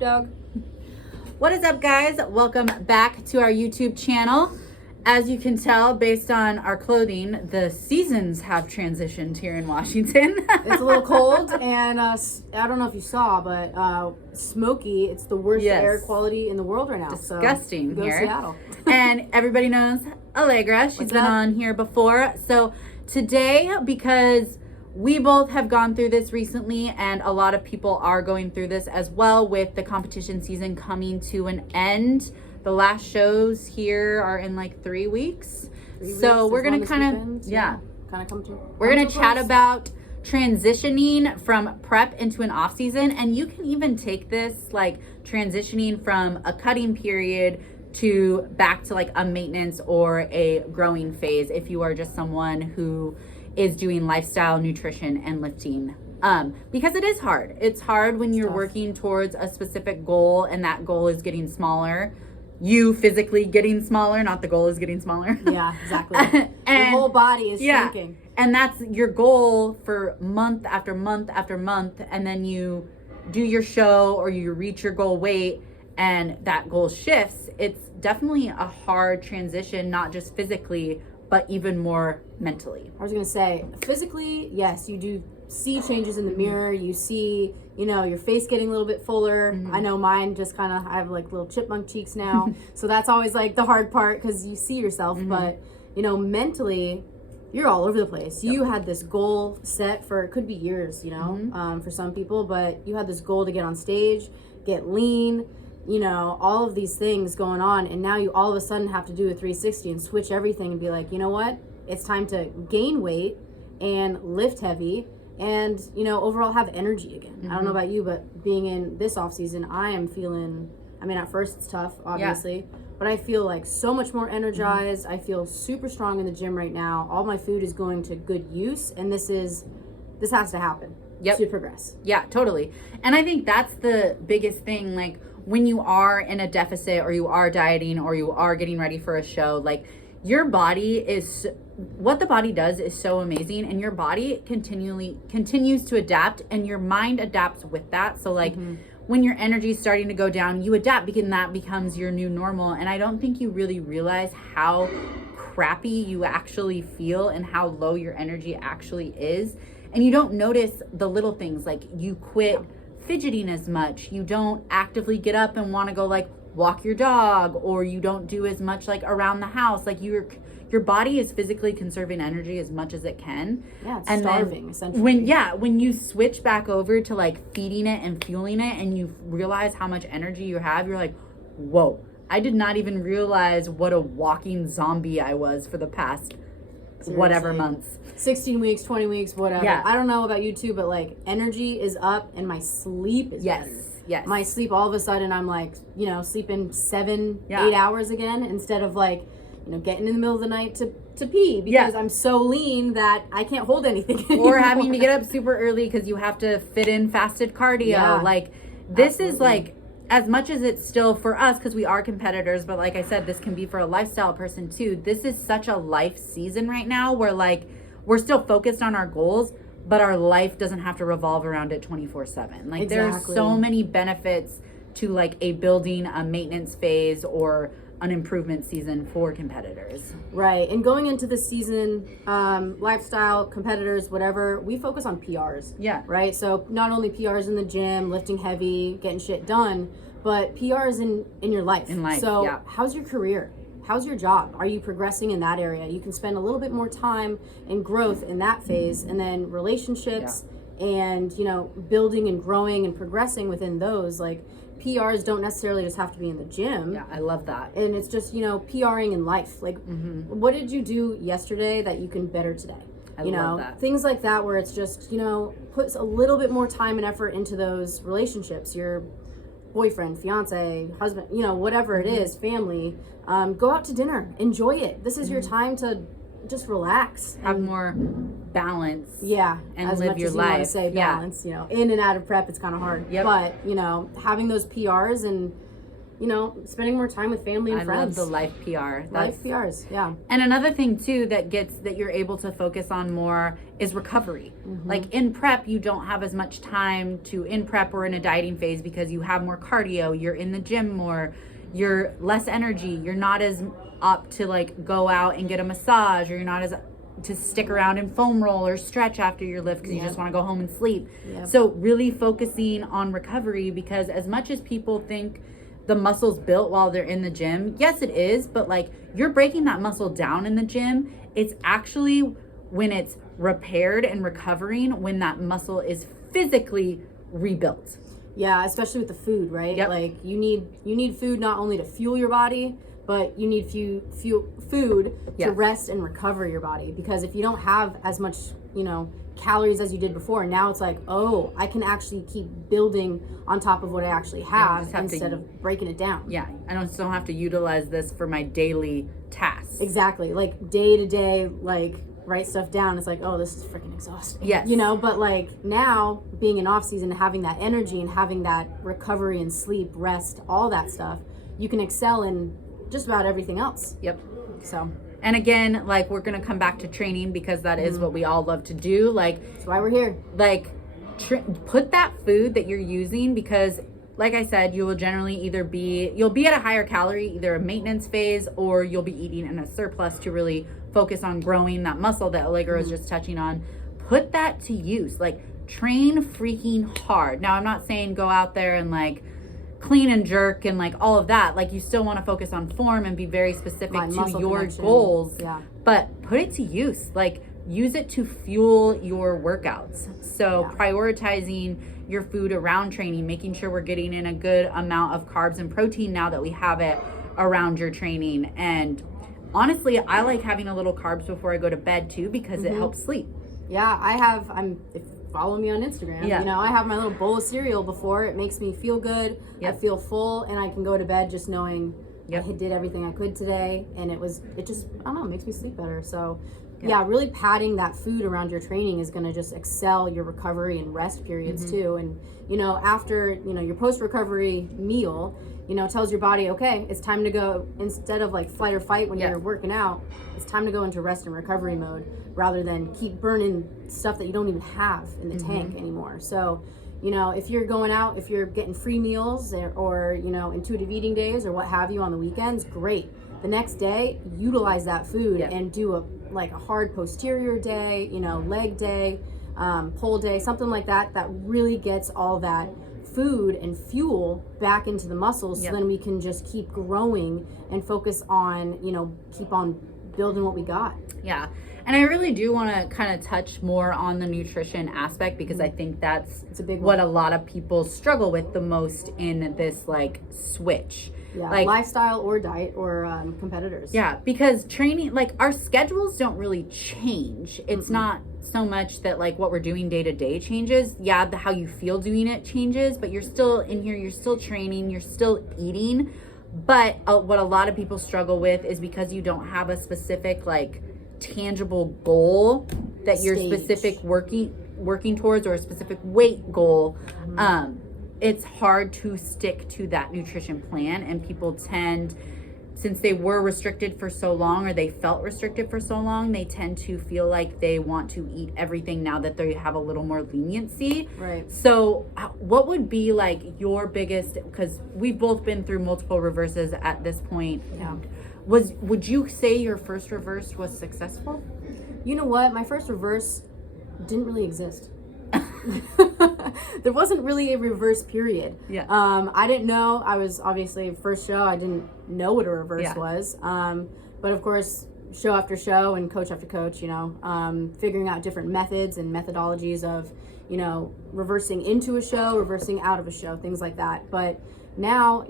Dog. What is up, guys? Welcome back to our YouTube channel. As you can tell, based on our clothing, the seasons have transitioned here in Washington. It's a little cold, and I don't know if you saw, but smoky. It's the worst air quality in the world right now. Disgusting so, here. Seattle. And everybody knows Allegra. She's been on here before. So today, because we both have gone through this recently, and a lot of people are going through this as well with the competition season coming to an end. The last shows here are in like 3 weeks. So we're going to kind of, come to. We're going to chat about transitioning from prep into an off season. And you can even take this like transitioning from a cutting period to back to like a maintenance or a growing phase if you are just someone who is doing lifestyle, nutrition, and lifting. Because it is hard. It's hard when you're working towards a specific goal and that goal is getting smaller. You physically getting smaller, not the goal is getting smaller. Yeah, exactly. And your whole body is shrinking. And that's your goal for month after month after month. And then you do your show or you reach your goal weight and that goal shifts. It's definitely a hard transition, not just physically, but even more mentally. I was going to say, physically, yes, you do see changes in the mirror. You see, your face getting a little bit fuller. I know mine just kind of, I have like little chipmunk cheeks now. So that's always like the hard part because you see yourself. But, mentally, you're all over the place. You had this goal set for, it could be years, for some people, but you had this goal to get on stage, get lean, all of these things going on. And now you all of a sudden have to do a 360 and switch everything and be like, you know what? It's time to gain weight and lift heavy and, overall have energy again. I don't know about you, but being in this off season, I am feeling, at first it's tough, obviously, but I feel like so much more energized. I feel super strong in the gym right now. All my food is going to good use. And this has to happen to progress. Yeah, totally. And I think that's the biggest thing. Like when you are in a deficit or you are dieting or you are getting ready for a show, like your body is, what the body does is so amazing, and your body continues to adapt and your mind adapts with that. So like when your energy is starting to go down, you adapt because that becomes your new normal. And I don't think you really realize how crappy you actually feel and how low your energy actually is. And you don't notice the little things, like you quit fidgeting as much. You don't actively get up and want to go like walk your dog, or you don't do as much like around the house. Like your body is physically conserving energy as much as it can. Yeah, it's and starving then essentially. When you switch back over to like feeding it and fueling it and you realize how much energy you have, you're like, whoa, I did not even realize what a walking zombie I was for the past whatever months. 16 weeks, 20 weeks, whatever. Yeah. I don't know about you too, but like energy is up and my sleep is better. Yes. My sleep, all of a sudden I'm like, sleeping 8 hours again instead of like, getting in the middle of the night to pee because I'm so lean that I can't hold anything anymore. Or having to get up super early because you have to fit in fasted cardio. Like this is like, as much as it's still for us because we are competitors, but like I said, this can be for a lifestyle person too. This is such a life season right now where like we're still focused on our goals, but our life doesn't have to revolve around it 24/7. Like there's so many benefits to like a building, a maintenance phase, or an improvement season for competitors. Right. And going into the season, lifestyle, competitors, whatever, we focus on PRs. Yeah. Right. So not only PRs in the gym, lifting heavy, getting shit done, but PRs in your life. In life. So how's your career? How's your job? Are you progressing in that area? You can spend a little bit more time and growth in that phase, and then relationships and, building and growing and progressing within those. Like PRs don't necessarily just have to be in the gym. Yeah, I love that. And it's just, PRing in life. Like, what did you do yesterday that you can better today? I love that. Things like that where it's just, puts a little bit more time and effort into those relationships. Your boyfriend, fiance, husband, whatever it is, family. Go out to dinner. Enjoy it. This is your time to just relax. Have more balance. Yeah. And as live much your as you life. want to say balance, in and out of prep, it's kind of hard. Yep. But, having those PRs and spending more time with family and friends. I love the life PR. Life PRs, yeah. And another thing too that you're able to focus on more is recovery. Like in prep, you don't have as much time in prep or in a dieting phase because you have more cardio, you're in the gym more, you're less energy, you're not as up to like go out and get a massage, or you're not as to stick around and foam roll or stretch after your lift because you just want to go home and sleep. So really focusing on recovery, because as much as people think the muscle's built while they're in the gym, yes it is, but like you're breaking that muscle down in the gym. It's actually when it's repaired and recovering when that muscle is physically rebuilt. Yeah, especially with the food, right? Like you need food not only to fuel your body, but you need food to rest and recover your body. Because if you don't have as much, calories as you did before, now it's like, oh, I can actually keep building on top of what I actually have instead of breaking it down. Yeah, I don't have to utilize this for my daily tasks. Exactly, like day to day, like write stuff down. It's like, oh, this is freaking exhausting. Yes. But like now being in off season, having that energy and having that recovery and sleep, rest, all that stuff, you can excel in just about everything else. Yep. So. And again, like we're going to come back to training because that is what we all love to do. Like that's why we're here. Like put that food that you're using, because like I said, you will generally you'll be at a higher calorie, either a maintenance phase, or you'll be eating in a surplus to really focus on growing that muscle that Allegra was just touching on. Put that to use. Like train freaking hard. Now I'm not saying go out there and like clean and jerk and like all of that. Like you still want to focus on form and be very specific to your goals, but put it to use. Like use it to fuel your workouts. So prioritizing your food around training, making sure we're getting in a good amount of carbs and protein now that we have it around your training. And honestly, I like having a little carbs before I go to bed too, because it helps sleep. Yeah, follow me on Instagram. I have my little bowl of cereal before. It makes me feel good. I feel full, and I can go to bed just knowing I did everything I could today. And it just, I don't know, it makes me sleep better. So really padding that food around your training is going to just excel your recovery and rest periods too. And, after, your post-recovery meal, tells your body, okay, it's time to go, instead of like flight or fight when you're working out, it's time to go into rest and recovery mode rather than keep burning stuff that you don't even have in the tank anymore. So, if you're going out, if you're getting free meals or intuitive eating days or what have you on the weekends, great. The next day, utilize that food and do a hard posterior day, leg day, pull day, something like that really gets all that food and fuel back into the muscles. So then we can just keep growing and focus on, keep on building what we got. Yeah. And I really do want to kind of touch more on the nutrition aspect, because I think that's a big what a lot of people struggle with the most in this like switch. Yeah, like lifestyle or diet or competitors. Yeah, because training, like our schedules don't really change. It's not so much that like what we're doing day to day changes. Yeah, how you feel doing it changes, but you're still in here, you're still training, you're still eating. But what a lot of people struggle with is because you don't have a specific like tangible goal that you're specific working towards, or a specific weight goal. It's hard to stick to that nutrition plan, and people tend, since they were restricted for so long, or they felt restricted for so long, they tend to feel like they want to eat everything now that they have a little more leniency. Right. So what would be like your biggest, because we've both been through multiple reverses at this point. Yeah. Would you say your first reverse was successful? You know what? My first reverse didn't really exist. There wasn't really a reverse period. Yeah. I didn't know. I was obviously first show. I didn't know what a reverse was. But of course, show after show and coach after coach, figuring out different methods and methodologies of, reversing into a show, reversing out of a show, things like that. But now,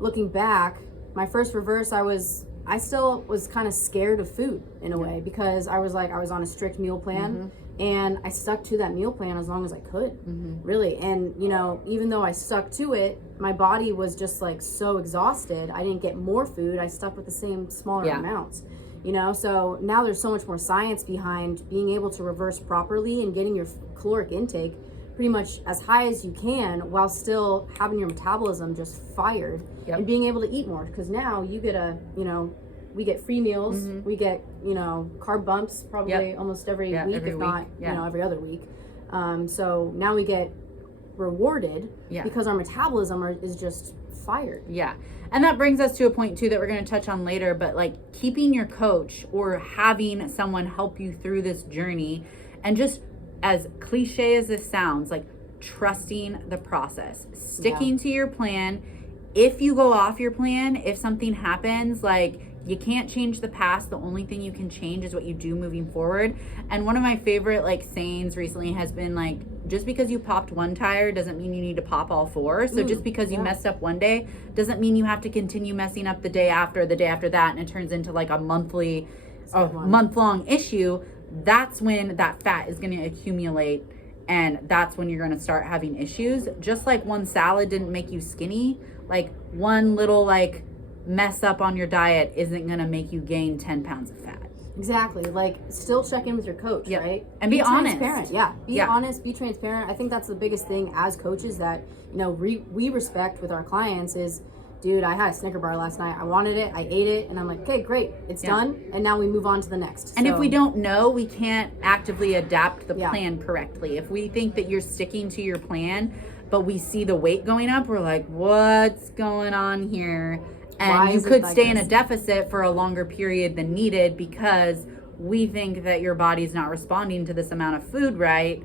looking back, my first reverse, I still was kind of scared of food in a way, because I was on a strict meal plan. And I stuck to that meal plan as long as I could, really. And, even though I stuck to it, my body was just like so exhausted. I didn't get more food. I stuck with the same smaller amounts, So now there's so much more science behind being able to reverse properly and getting your caloric intake pretty much as high as you can while still having your metabolism just fired and being able to eat more. Because now you get we get free meals, we get, carb bumps probably almost every week, if not, every other week. So now we get rewarded because our metabolism is just fired. Yeah. And that brings us to a point too that we're going to touch on later, but like keeping your coach or having someone help you through this journey, and just as cliche as this sounds, like trusting the process, sticking to your plan. If you go off your plan, if something happens, like you can't change the past. The only thing you can change is what you do moving forward. And one of my favorite like sayings recently has been like, just because you popped one tire doesn't mean you need to pop all four. So just because you messed up one day doesn't mean you have to continue messing up the day after that, and it turns into like a month-long issue. That's when that fat is going to accumulate, and that's when you're going to start having issues. Just like one salad didn't make you skinny, like one little like mess up on your diet isn't going to make you gain 10 pounds of fat. Exactly. Like, still check in with your coach, right? And be honest. Transparent. Be honest, be transparent. I think that's the biggest thing as coaches that, we respect with our clients is, dude, I had a Snicker bar last night. I wanted it. I ate it. And I'm like, okay, great. It's done. And now we move on to the next. And if we don't know, we can't actively adapt the plan correctly. If we think that you're sticking to your plan, but we see the weight going up, we're like, what's going on here? And you could stay in a deficit for a longer period than needed because we think that your body's not responding to this amount of food right.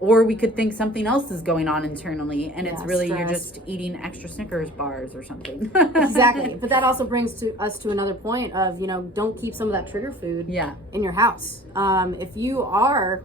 Or we could think something else is going on internally, and it's really you're just eating extra Snickers bars or something. Exactly. But that also brings us to another point of, don't keep some of that trigger food in your house. If you are,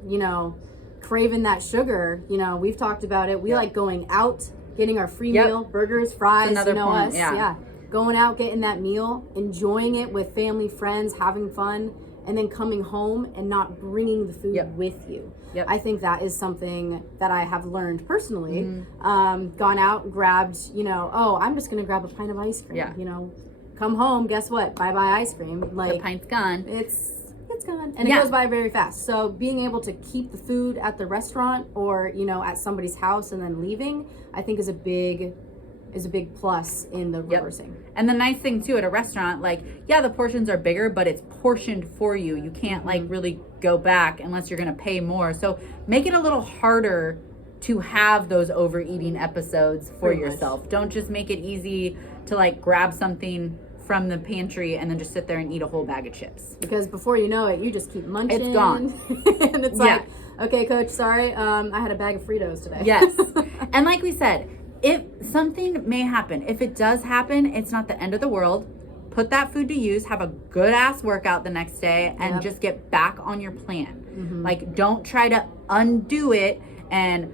craving that sugar, we've talked about it. We like going out, getting our free meal, burgers, fries, That's another point. us. Going out, getting that meal, enjoying it with family, friends, having fun, and then coming home and not bringing the food with you. I think that is something that I have learned personally. Gone out, grabbed, I'm just going to grab a pint of ice cream. Come home, guess what? Bye-bye ice cream. Like, the pint's gone. It's gone. And it goes by very fast. So being able to keep the food at the restaurant or, at somebody's house and then leaving, I think is a big plus in the reversing. And the nice thing too at a restaurant, like, the portions are bigger, but it's portioned for you. You can't like really go back unless you're going to pay more. So make it a little harder to have those overeating episodes for yourself. Don't just make it easy to like grab something from the pantry and then just sit there and eat a whole bag of chips. Because before you know it, you just keep munching. It's gone. And it's like, okay, coach, sorry, I had a bag of Fritos today. Yes. And like we said, if something may happen, if it does happen, it's not the end of the world. Put that food to use, have a good ass workout the next day, and just get back on your plan. Like, don't try to undo it and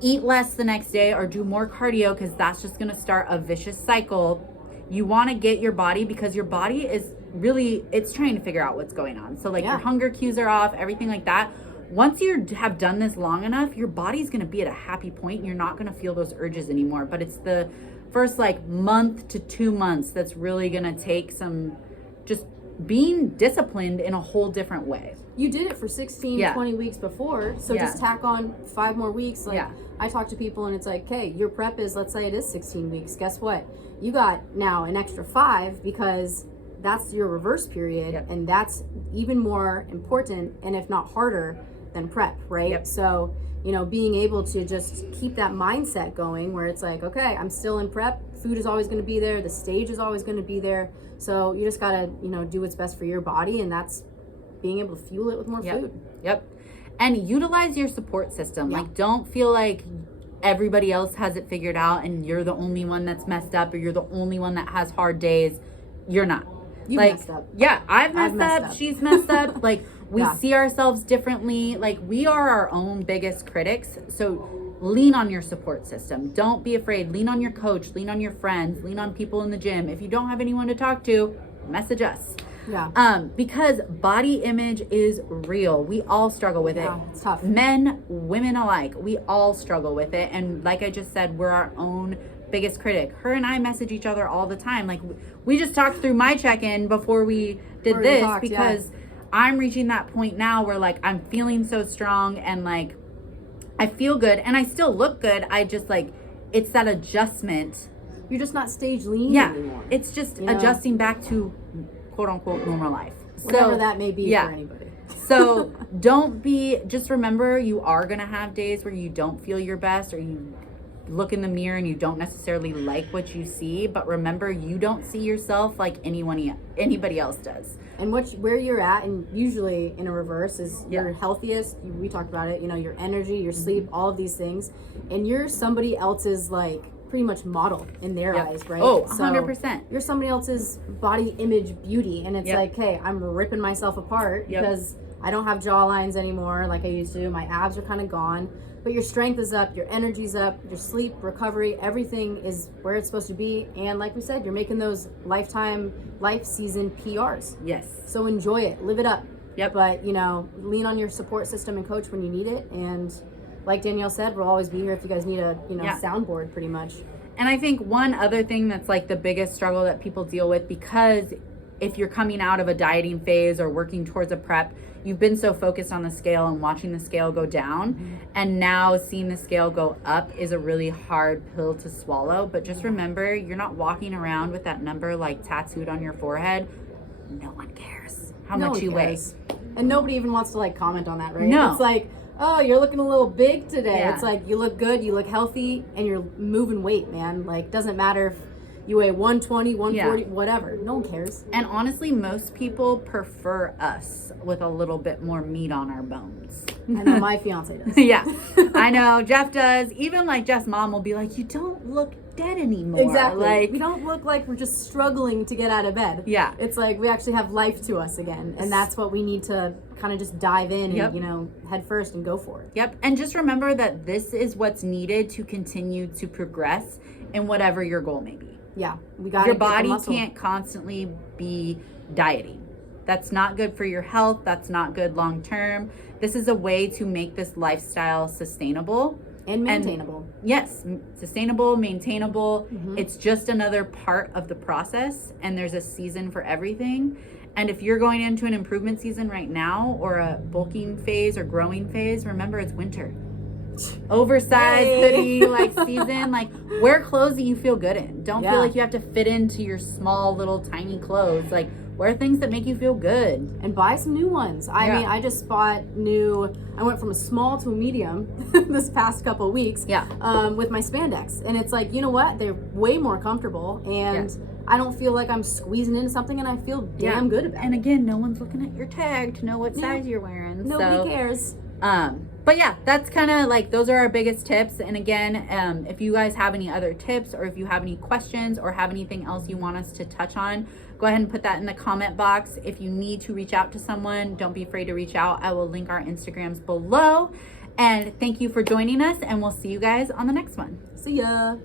eat less the next day or do more cardio, because that's just going to start a vicious cycle. You want to get your body, because your body is really, it's trying to figure out what's going on. So like your hunger cues are off, everything like that. Once you have done this long enough, your body's going to be at a happy point and you're not going to feel those urges anymore. But it's the first like month to 2 months that's really going to take some just being disciplined in a whole different way. You did it for 16, 20 weeks before. So just tack on 5 more weeks. Like I talk to people and it's like, okay, your prep is, let's say it is 16 weeks. Guess what? You got now an extra 5 because that's your reverse period. And that's even more important, and if not harder, than prep, right? So, being able to just keep that mindset going where it's like, okay, I'm still in prep. Food is always going to be there. The stage is always going to be there. So you just got to, do what's best for your body. And that's being able to fuel it with more food. And utilize your support system. Like, don't feel like everybody else has it figured out and you're the only one that's messed up, or you're the only one that has hard days. You're not. You messed up. Yeah, I've messed up. She's messed up. Like, we see ourselves differently. Like, we are our own biggest critics. So lean on your support system. Don't be afraid. Lean on your coach. Lean on your friends. Lean on people in the gym. If you don't have anyone to talk to, message us. Because body image is real. We all struggle with it. It's tough. Men, women alike. We all struggle with it. And like I just said, we're our own biggest critic. Her and I message each other all the time. Like, we just talked through my check-in before we did this because I'm reaching that point now where like I'm feeling so strong, and like I feel good and I still look good. I just like, it's that adjustment. You're just not stage lean anymore. It's just adjusting back to quote unquote normal life. Whatever that may be for anybody. So just remember, you are going to have days where you don't feel your best, or you look in the mirror and you don't necessarily like what you see, but remember, you don't see yourself like anybody else does. And where you're at, and usually in a reverse, is your healthiest. We talked about it, your energy, your sleep, all of these things. And you're somebody else's, like, pretty much model in their eyes, right? Oh, 100%. So you're somebody else's body image beauty. And it's like, hey, I'm ripping myself apart because I don't have jawlines anymore like I used to. My abs are kind of gone. But your strength is up, your energy's up, your sleep, recovery, everything is where it's supposed to be. And like we said, you're making those life season PRs. Yes. So enjoy it, live it up. Yep. But, lean on your support system and coach when you need it. And like Danielle said, we'll always be here if you guys need a, soundboard pretty much. And I think one other thing that's like the biggest struggle that people deal with, because if you're coming out of a dieting phase or working towards a prep, you've been so focused on the scale and watching the scale go down, and now seeing the scale go up is a really hard pill to swallow. But just remember, you're not walking around with that number like tattooed on your forehead. No one cares how much you weigh. And nobody even wants to like comment on that, right? No. It's like, oh, you're looking a little big today. Yeah. It's like, you look good, you look healthy, and you're moving weight, man. Like, doesn't matter if you weigh 120, 140, whatever. No one cares. And honestly, most people prefer us with a little bit more meat on our bones. I know my fiance does. Yeah, I know. Jeff does. Even like Jeff's mom will be like, you don't look dead anymore. Exactly. Like, we don't look like we're just struggling to get out of bed. Yeah. It's like we actually have life to us again. And that's what we need to kind of just dive in and, head first and go for it. Yep. And just remember that this is what's needed to continue to progress in whatever your goal may be. Yeah. We got your body can't constantly be dieting. That's not good for your health. That's not good long term. This is a way to make this lifestyle sustainable and maintainable. Yes, sustainable, maintainable. It's just another part of the process, and there's a season for everything. And if you're going into an improvement season right now, or a bulking phase or growing phase, remember it's winter. Oversized hoodie like season. Like, wear clothes that you feel good in. Don't feel like you have to fit into your small little tiny clothes. Like, wear things that make you feel good. And buy some new ones. I mean, I just bought I went from a small to a medium this past couple of weeks with my spandex. And it's like, you know what? They're way more comfortable, and I don't feel like I'm squeezing into something, and I feel damn good about it. And again, no one's looking at your tag to know what size you're wearing. Nobody cares. But yeah, that's kind of like, those are our biggest tips. And again, if you guys have any other tips, or if you have any questions, or have anything else you want us to touch on, go ahead and put that in the comment box. If you need to reach out to someone, don't be afraid to reach out. I will link our Instagrams below. And thank you for joining us, and we'll see you guys on the next one. See ya.